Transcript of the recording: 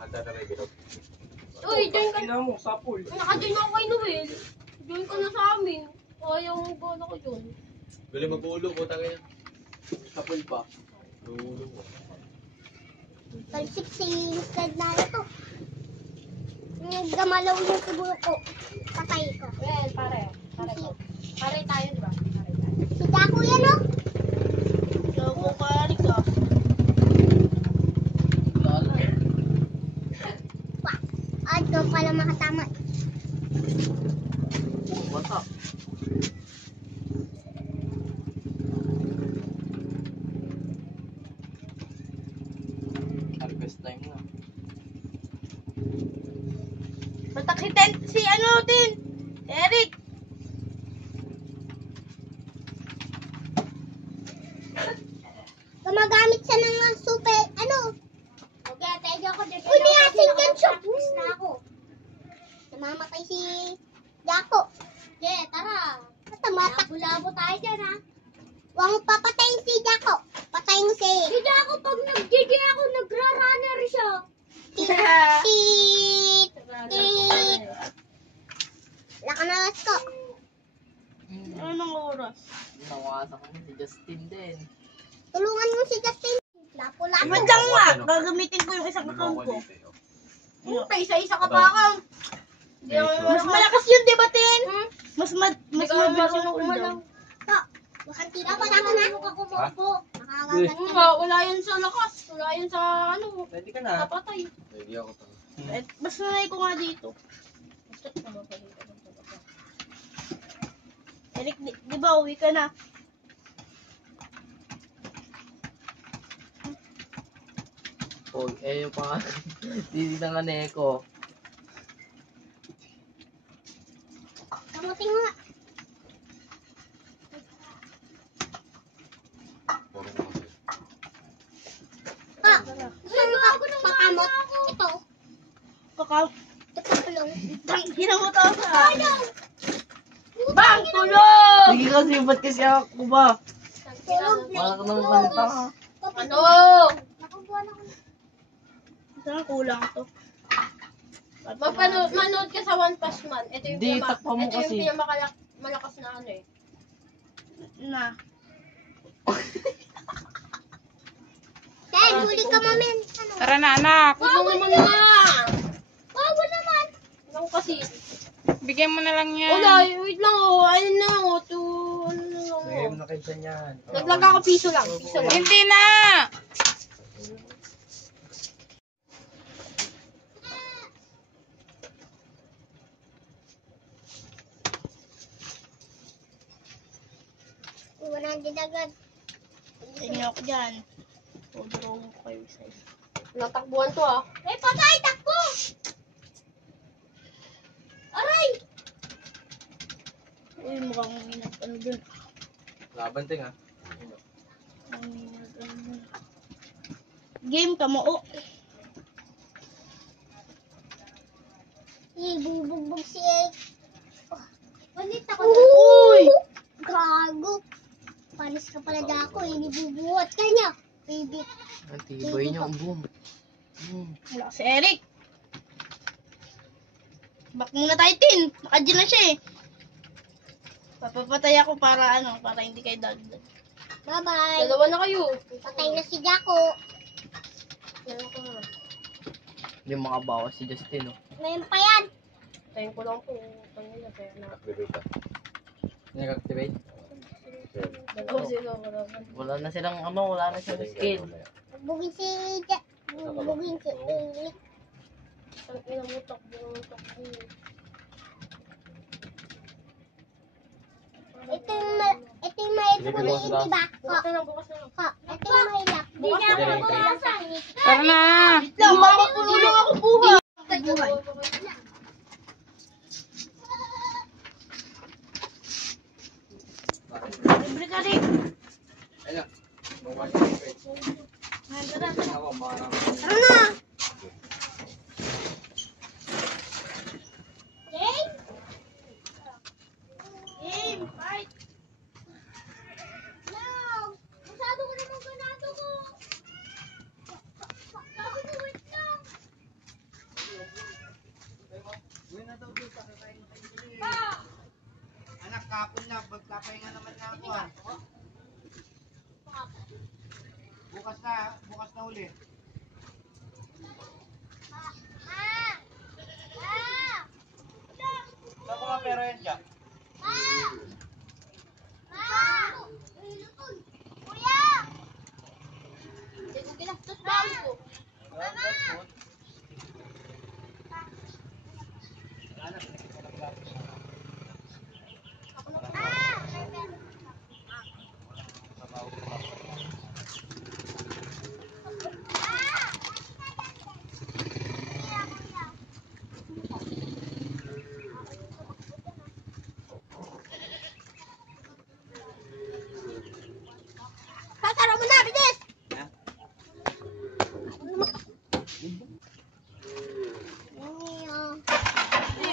Handa na may bilog. Uy, join ka. Tingnan mo, sapul. Naka-join ako kay Noel. Join ka na sa amin. Ayaw mo gano'n ko yun. Gali mag-ulo ko, tagay. Sapul pa. Ulo mo. Talsik si Fred na ito. Naggamalaw yung siguro ko. Patay ko. Well, pare. Pare ko. Pare tayo, di ba? Pare tayo. Si Daku yan, no? Logo pare ka. Lalo. At ko pala makatama. Bata. Harvest time na. Batak si ano din. Eric. Gumagamit siya ng super, ano? Okay, tayo ako. Uy, may asin yan siya. Bus na ako. Namamatay si Daku. Yeah, tara. Tamatak. Labo-labo tayo dyan, ha? Huwag mo papatayin si Daku. Patayin mo si... Hindi ako, pag nag-GG ako, nagra-runner siya. Tit. Tit. Lakanawas ko. Anong oras? Nawasak ko si Justin din. Tulungan mo si Justin. Lapo-lapo. Wait lang nga, gagamitin ko yung isang account ko. Puta, isa-isa ka pa account. Mas malakas yun, di ba, Tin? Mas mabilis yung cooldown. Bakit ka pa naman na? Nakakaganda. Wala yun sa lakas. Wala yun sa ano. Ready ka na? Kapatay. Ready ako pa. Mas nanay ko nga dito. Eric, di ba uwi ka na? Oh, eh yung pang titignan ka na Eko. Kamuting nga. Puro mo kasi. Ah, pakamot. Ito. Ito tulong. Tangina mo to sa... Bang! Tulong! Sige kasi, ba't kasi ako ba? Tulog na Wala ka naman ito. kanta. Ano? Nakabuhan ako. Saan kulang to? Manood ka sa One Punch Man. Ito yung Di, takpa mo ito kasi. yung pinakamalakas na ano eh. Na. Dad, huli ka mamen. Ano? Tara na, anak. Wow naman na! Wawa naman. Ano kasi? Bigyan mo na lang yan. Wala, wait lang oh. Ayun na oh. Ano lang Sige oh. mo na kayo dyan yan. Naglag ako piso lang. Piso lang. Hindi na. Wala ang didagad. Tingnan ako dyan. Tudraw ko kayo sa isa. Natakbuhan to ah. May patay, takbo! Aray! Uy, mukhang uminag ano dun. Labanting ha. Uminag ano dun. Game ka mo oh. Ibubugbog si Egg. Oh, palit ako na. Uy! Gago. Panis ka pala Daku. Inibubuhat ka niya. Baby. Ang tibay niya, ang boom. Wala si Eric. Back muna tayo, Tin. Naka-G na siya eh. Papapatay ako para ano, para hindi kayo dagdag. Bye-bye. Dalawa na kayo. Patay na si Daku. Dalawa ko na. Yung mga bawas si Justin, oh. Ngayon pa yan. Tayo ko lang po. Tangin na kaya na. Activate ka. Nag-activate? Dalawa sila. Wala na silang ano, wala na silang skill. Bugin si Jack. Bugin si Eric. Tangin mo, takbo. Ito yung mahirap Sige, bukas kumain, na. diba? Bukas na lang, bukas na lang. Ha, ito yung mahirap. Bukas na lang. Bukasan. Tara na. Lang, mapapulong ako buhay. Buhay. Libre ka rin. Ayun. Bukas na. Tara. Ako, marami. Ano na? Okay? Game, fight. No! Masyado ko naman ganado ko. Sabi ko, wait lang. magpapahinga naman na ako ah. Bukas na uli. Saan ko nga pera yan siya? Hindi ko ginastos ba ako? That's good.